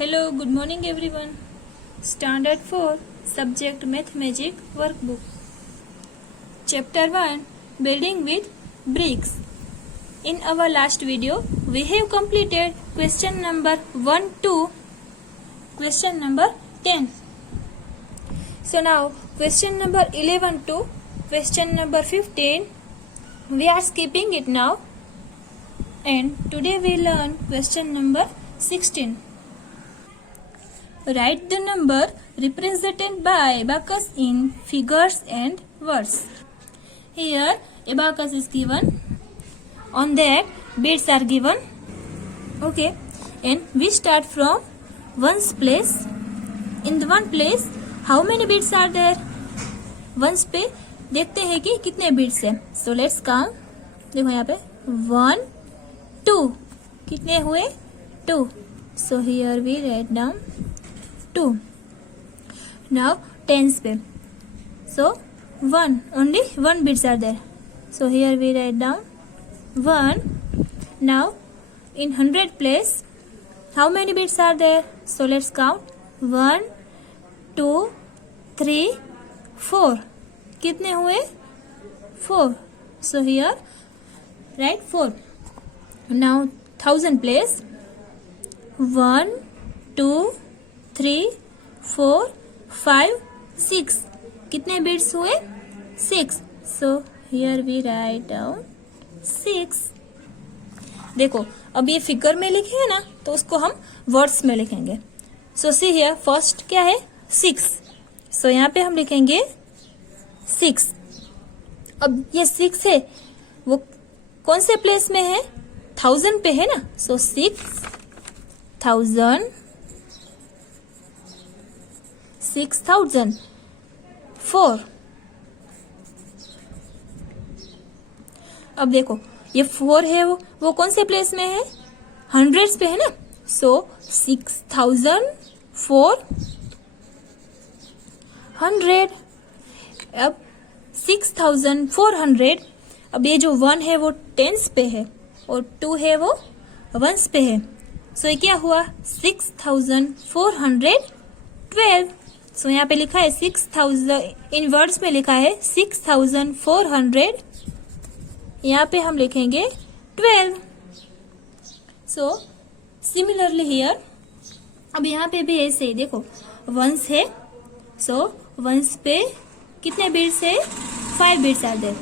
Hello, good morning everyone. Standard 4, Subject Math Magic Workbook. Chapter 1, Building with Bricks. In our last video, we have completed question number 1 to question number 10. So now, question number 11 to question number 15, we are skipping it now. And today we learn question number 16. Write the number represented by abacus in figures and words. Here abacus is given. On that beads are given. Okay. And we start from ones place. In the one place, how many beads are there? Ones पे देखते हैं कि कितने beads है. So let's count. देखो यहाँ पे 1, 2. कितने हुए? 2. So here we write down 2. Now tens पे. So 1. Only 1 beads are there. So here we write down 1. Now in 100 place, how many beads are there? So let's count. 1, 2, 3, 4. कितने हुए? 4. So here write 4. Now 1000 place. 1, 2, 3, 4, 5, 6. कितने beads हुए? 6. So here we write down 6. देखो अब ये figure में लिखे है ना, तो उसको हम वर्ड्स में लिखेंगे. So see here, फर्स्ट क्या है? 6. So यहाँ पे हम लिखेंगे 6. अब ये 6 है, वो कौन से प्लेस में है? 1000 पे है ना. So 6,000, 4. अब देखो ये 4 है, वो कौन से प्लेस में है? 100 पे है ना. सो 6,400. अब 6,400. अब ये जो 1 है वो टेंस पे है और 2 है वो वंस पे है. सो ये क्या हुआ? 6,412. सो यहाँ पे लिखा है 6,000. इन वर्ड्स में लिखा है 6,400. यहाँ पे हम लिखेंगे 12. सो सिमिलरली हियर, अब यहाँ पे भी ऐसे ही देखो वंस है. सो वंस पे कितने बीड्स है? 5 बीड्स आर देयर.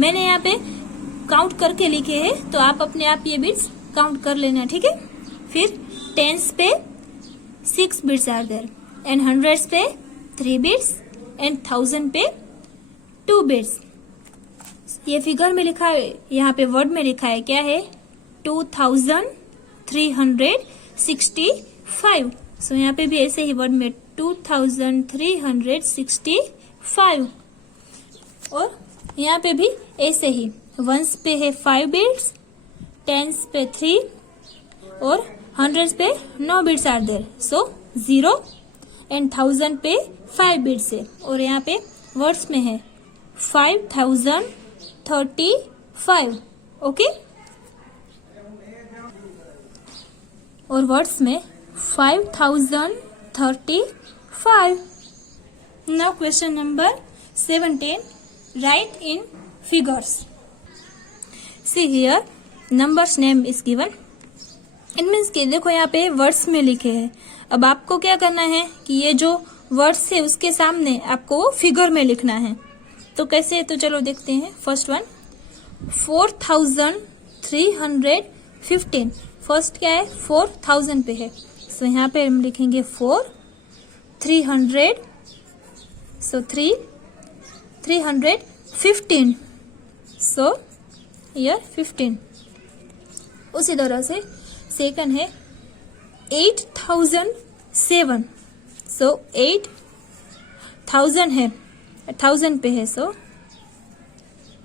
मैंने यहाँ पे काउंट करके लिखे हैं, तो आप अपने आप ये बीड्स काउंट कर लेना, ठीक है. फिर टेंस पे 6 बीड्स आर देयर एंड 100 पे 3 बीड्स एंड 1000 पे 2 बीड्स. ये फिगर में लिखा है, यहाँ पे वर्ड में लिखा है क्या है? 2365. सो यहाँ पे भी ऐसे ही वर्ड में 2365. और यहाँ पे भी ऐसे ही वंस पे है 5 बीड्स, टेंस पे 3 और 100 पे 9 beads are there. So 0 and 1000 पे 5 बीड्स है. और यहाँ पे वर्ड्स में है 5035. ओके. और वर्ड्स में 5035. Now question number 17. Right in figures. See here numbers name is given. It means कि देखो यहाँ पे वर्ड्स में लिखे हैं. अब आपको क्या करना है कि ये जो वर्ड्स है उसके सामने आपको वो फिगर में लिखना है. तो कैसे? तो चलो देखते हैं. First one 4315. फर्स्ट क्या है? 4000 पे है. सो यहाँ पे हम लिखेंगे 4, 300. सो 315. So here 15. उसी तरह से सेकंड है 8007. सो 8000 है, 1000 पे है. सो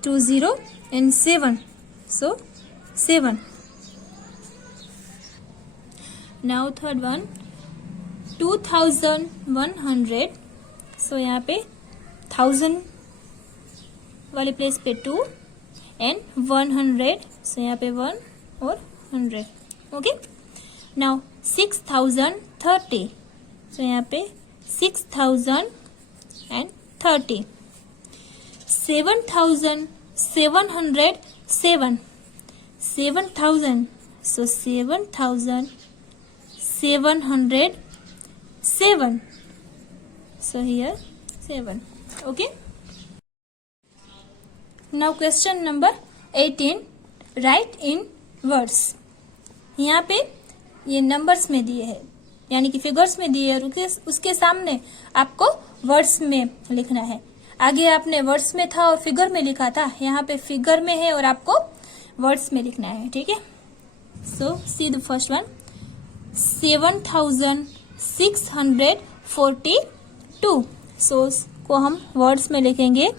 20 and 7. So 7. Now third one 2100. सो यहाँ पे 1000 वाले प्लेस पे 2 एंड 100. सो यहाँ पे 1 और 100. ओके. Now 6030, तो यहाँ पे 6030, 7707, 7000, so 7707, so here 7. Okay. Now question number 18, write in words. यहाँ पे ये नंबर्स में दिए हैं, यानी कि फिगर्स में दिए है, उसके सामने आपको वर्ड्स में लिखना है. आगे आपने वर्ड्स में था और फिगर में लिखा था, यहाँ पे फिगर में है और आपको वर्ड्स में लिखना है. ठीक है. सो सी द फर्स्ट वन, 7642. सो को हम वर्ड्स में लिखेंगे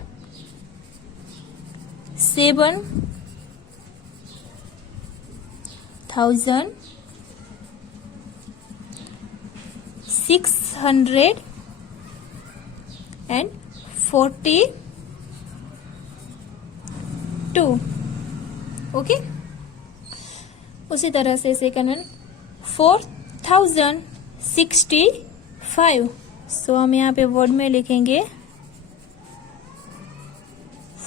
7642. ओके. उसी तरह से सेकंड वन 4065. सो हम यहाँ पे वर्ड में लिखेंगे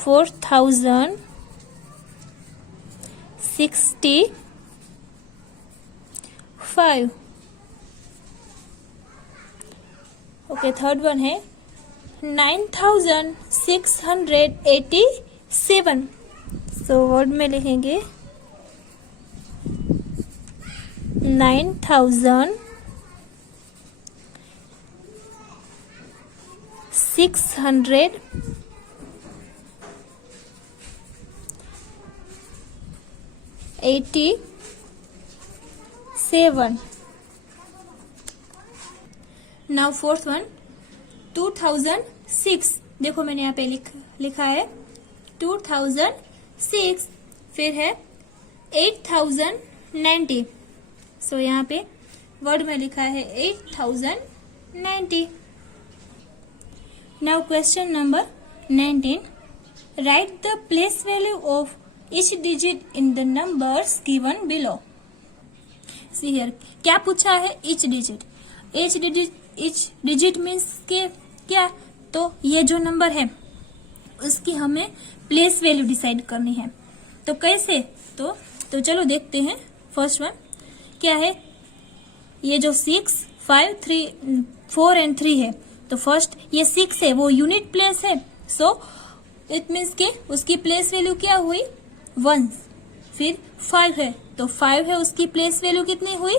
4065. ओके. थर्ड वन है 9687. सो वर्ड में लिखेंगे 9687. Now fourth one 2006. देखो मैंने यहाँ पे लिखा है 2006, फिर है 8090. सो यहाँ पे वर्ड में लिखा है 8090. Now question number 19, right the place value of each digit in the numbers given below. See here, क्या पूछा है? Each digit. Each digit means के क्या? तो ये जो नंबर है उसकी हमें प्लेस वैल्यू डिसाइड करनी है. तो कैसे? तो चलो देखते हैं. फर्स्ट वन क्या है? ये जो 6, 5, 3, 4 एंड 3 है, तो फर्स्ट ये 6 है, वो यूनिट प्लेस है. सो इट मीन्स के उसकी प्लेस वैल्यू क्या हुई? 1. फिर 5 है, तो 5 है, उसकी प्लेस वैल्यू कितनी हुई?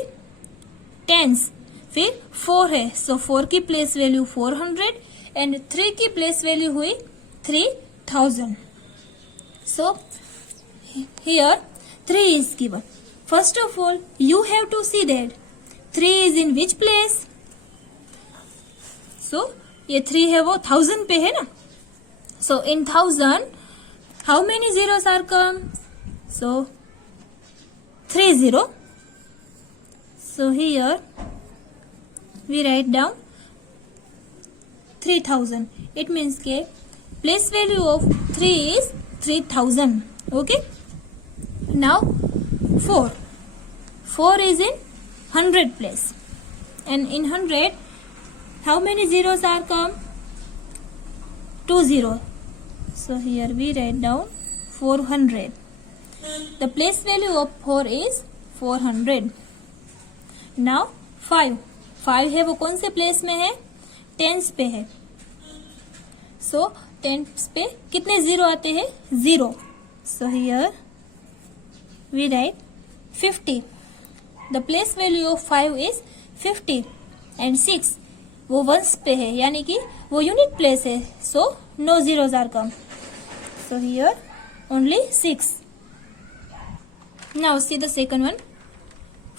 10. फिर 4 है, सो 4 की प्लेस वैल्यू 400 एंड 3 की प्लेस वैल्यू हुई 3000. So here 3 is given. First of all, you have to see that 3 is in which place? So ये 3 है वो 1000 पे है ना. So in 1000, how many zeros are come? So 3 0. So here we write down 3000. It means के place value of 3 is 3000. Okay. Now 4 is in 100 place, and in 100 how many zeros are come? 2 0. So here we write down 400. The place value of 4 is 400. Now 5 है, वो कौन से place में है? Tense पे है. सो tense पे कितने जीरो आते हैं? 0. So here we write 50. The place value of 5 is 50. And 6 वो वंस पे है, यानी कि वो यूनिट प्लेस है. So no zeros are come. So here only 6. Now see the second one,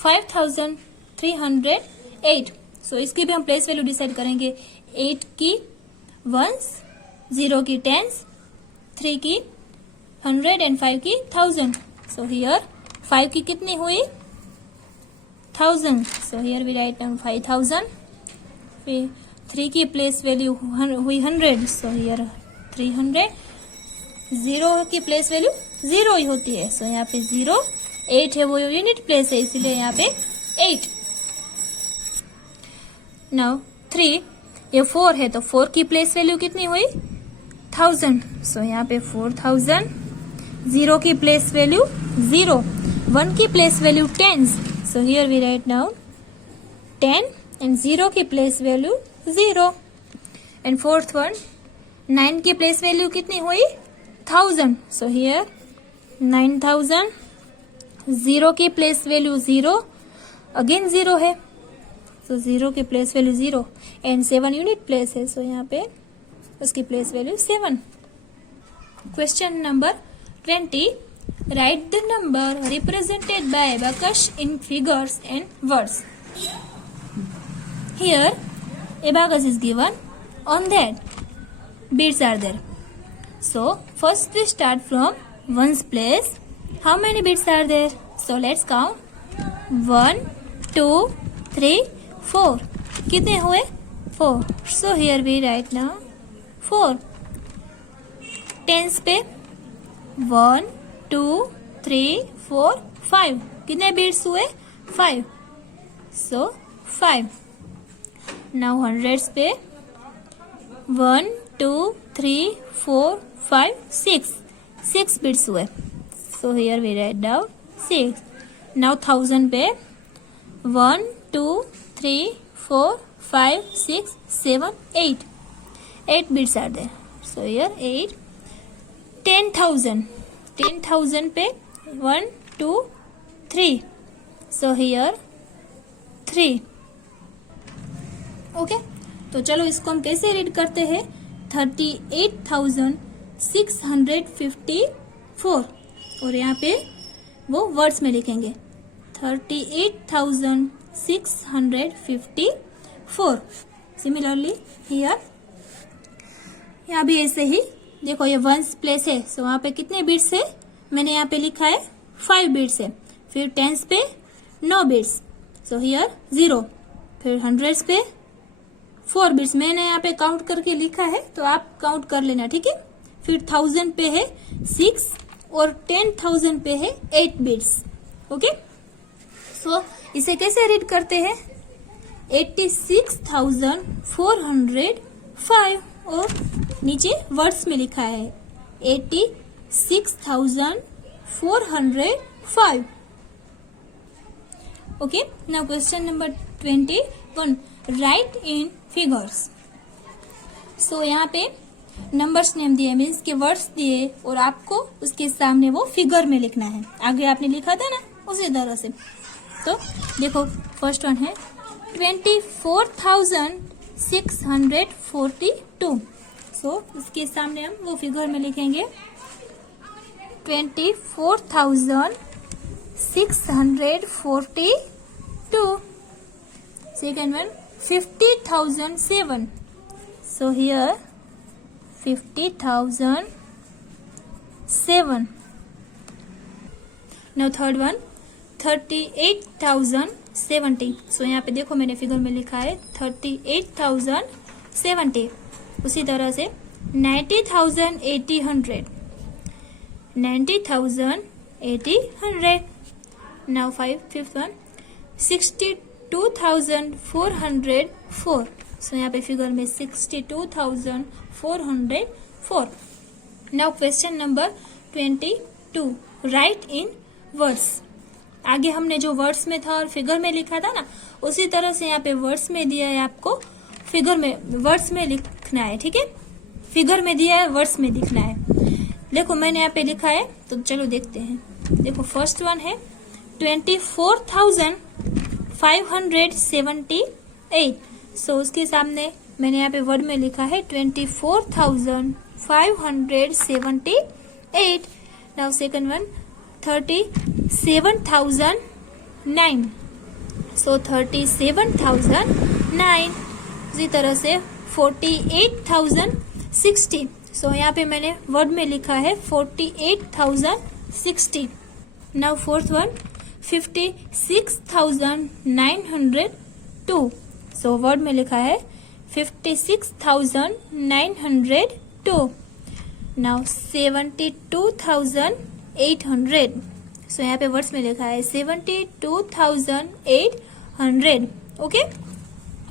5308. So इसकी भी हम प्लेस वैल्यू डिसाइड करेंगे. 8 की वंस, 0 की टेंस, 3 की 100 एंड 5 की 1000. So here 5 की कितनी हुई? 1000. So here we write down 5000. 3 की प्लेस वैल्यू हुई 100. So here 300. 0 की प्लेस वैल्यू 0 ही होती है. So यहाँ पे 0. 8 है, वो यूनिट प्लेस है, इसीलिए यहाँ पे 8. नाउ 3, ये 4 है तो 4 की प्लेस वैल्यू कितनी हुई 1000. सो यहाँ पे 4000. 0 की प्लेस वैल्यू 0. 1 की place value 10. So here we write down 10 and 0 की place value 0. And fourth one 9 की प्लेस वैल्यू कितनी हुई 1000. So here 9000. 0 की प्लेस वैल्यू 0. अगेन 0 है. सो 0 की place value 0 and 7 unit place है. सो यहाँ पे उसकी place value 7. Question number 20. Right the number represented by abacus in figures and words. Here abacus is given. On that beads are there. So first we start from ones place. How many beads are there? So let's count. 1, 2, 3, 4. कितने हुए 4. So here we write now 4. Tense पे 1, 2, 3, 4, 5. कितने beats हुए 5. सो 5. Now hundreds पे 1, 2, 3, 4, 5, 6. 6 beads हुए. So here we write down 6. Now 1000 पे 1, 2, 3, 4, 5, 6, 7, 8. 8 bits are there. So here 8. 10,000. 10,000 पे 1, 2, 3. So here 3. Okay तो चलो इसको हम कैसे रीड करते हैं 38,654. और यहाँ पे वो वर्ड्स में लिखेंगे 38,654. सिमिलरली हियर यहाँ भी ऐसे ही देखो ये वंस प्लेस है. सो वहां पे कितने बीट्स है मैंने यहाँ पे लिखा है 5 बीट्स है. फिर टेंस पे 9 बीट्स. So here 0. फिर हंड्रेड्स पे 4 बीट्स मैंने यहाँ पे काउंट करके लिखा है तो आप काउंट कर लेना. ठीक है. फिर 1000 पे है 6 और 10,000 पे है 8 बीट्स. ओके सो इसे कैसे रीड करते हैं 86,405. और नीचे वर्ड्स में लिखा है 86,405. Okay now question number 21. Right in figures. So यहाँ पे नंबर्स नेम दिए मीन्स के वर्ड्स दिए और आपको उसके सामने वो फिगर में लिखना है. आगे आपने लिखा था ना उसी तरह से. तो देखो फर्स्ट वन है 24,642. सो इसके सामने हम वो फिगर में लिखेंगे 24,642. Second one 50,007. So here 50,007. Now third one 38,070. सो यहाँ पे देखो मैंने फिगर में लिखा है 38,070. उसी तरह से 90,800. 90,800. Now fifth one 62,404. सो यहाँ पे फिगर में 62,404. Now question number 22. राइट इन वर्ड्स. आगे हमने जो वर्ड्स में था और फिगर में लिखा था ना उसी तरह से यहाँ पे वर्ड्स में दिया है आपको फिगर में वर्ड्स में लिखना है. ठीक है. फिगर में दिया है वर्ड्स में लिखना है. देखो मैंने यहाँ पे लिखा है तो चलो देखते हैं. देखो फर्स्ट वन है 24,578. सो उसके सामने मैंने यहाँ पे वर्ड में लिखा है 24,578. Now second one 37,009. सो 37,009. इसी तरह से 48,060. सो यहाँ पे मैंने वर्ड में लिखा है 48,060. Now fourth one 56,902. So word में लिखा है 56,902. नाउ 72,800. सो यहाँ पे वर्ड्स में लिखा है 72,800. Okay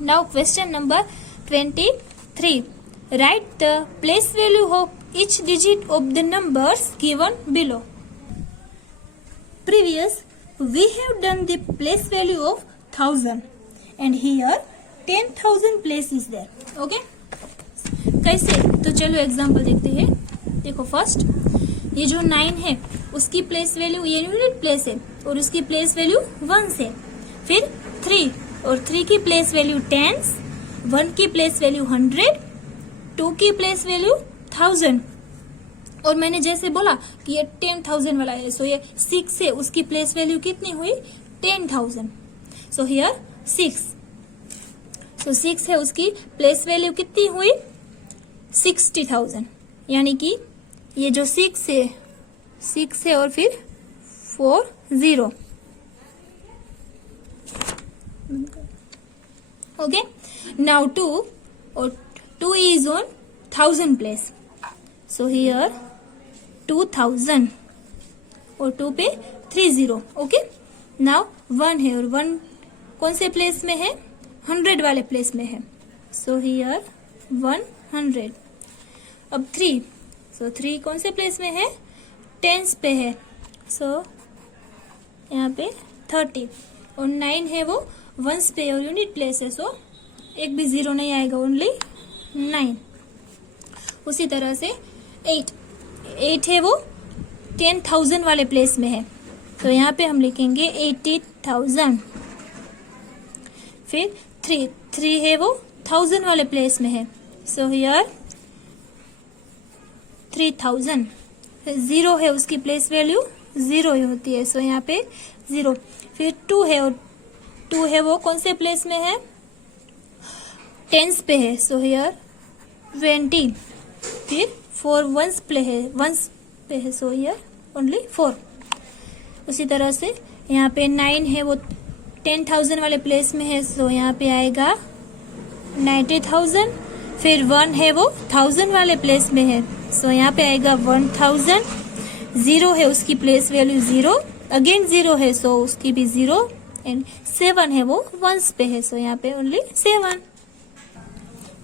now question number 23. Write the place value of each digit of the numbers given below. Previous we have done the place value of 1000 and here 10,000 place is there. Okay? कैसे? तो चलो example देखते हैं. देखो first ये जो 9 है उसकी प्लेस वैल्यू ये यूनिट प्लेस है और उसकी प्लेस वैल्यू 1 है. फिर 3 और 3 की प्लेस वैल्यू 10, 1 की प्लेस वैल्यू 100, 2 की प्लेस वैल्यू 1000 और मैंने जैसे बोला कि ये 10,000 वाला है. सो ये 6 है उसकी प्लेस वैल्यू कितनी हुई 10,000. So here 6. सो 6 है उसकी प्लेस वैल्यू कितनी हुई 60,000. यानी कि ये जो 6 है और फिर 4 0. ओके. नाउ 2 और 2 is on 1000 place. So here 2000 और 2 पे 30. ओके. नाउ 1 है और 1 कौन से प्लेस में है 100 वाले प्लेस में है. So here 100. अब 3. सो 3 कौन से प्लेस में है 10s पे है. सो यहाँ पे 30 और 9 है वो 1s पे और यूनिट प्लेस है. सो एक भी 0 नहीं आएगा, ओनली 9. उसी तरह से 8 है वो 10,000 वाले प्लेस में है. तो यहाँ पे हम लिखेंगे 80,000. फिर 3 है वो 1000 वाले प्लेस में है. So here 3000. 0 है उसकी प्लेस वैल्यू 0 ही होती है. सो यहाँ पे 0. फिर 2 है और 2 है वो कौन से प्लेस में है 10s पे है. So here 20. फिर 4 1s पे है. So here only 4. उसी तरह से यहाँ पे 9 है वो 10,000 वाले प्लेस में है. सो यहाँ पे आएगा 90,000. फिर 1 है वो 1000 वाले प्लेस में है. सो यहाँ पे आएगा 1000. 0 है उसकी प्लेस वैल्यू 0. अगेन 0 है सो उसकी भी 0. एंड 7 है वो 1s पे है. सो यहाँ पे only 7.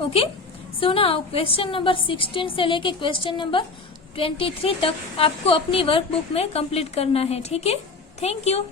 Okay. So now question number 16 से लेके क्वेश्चन नंबर 23 तक आपको अपनी वर्कबुक में कंप्लीट करना है. ठीक है. Thank you.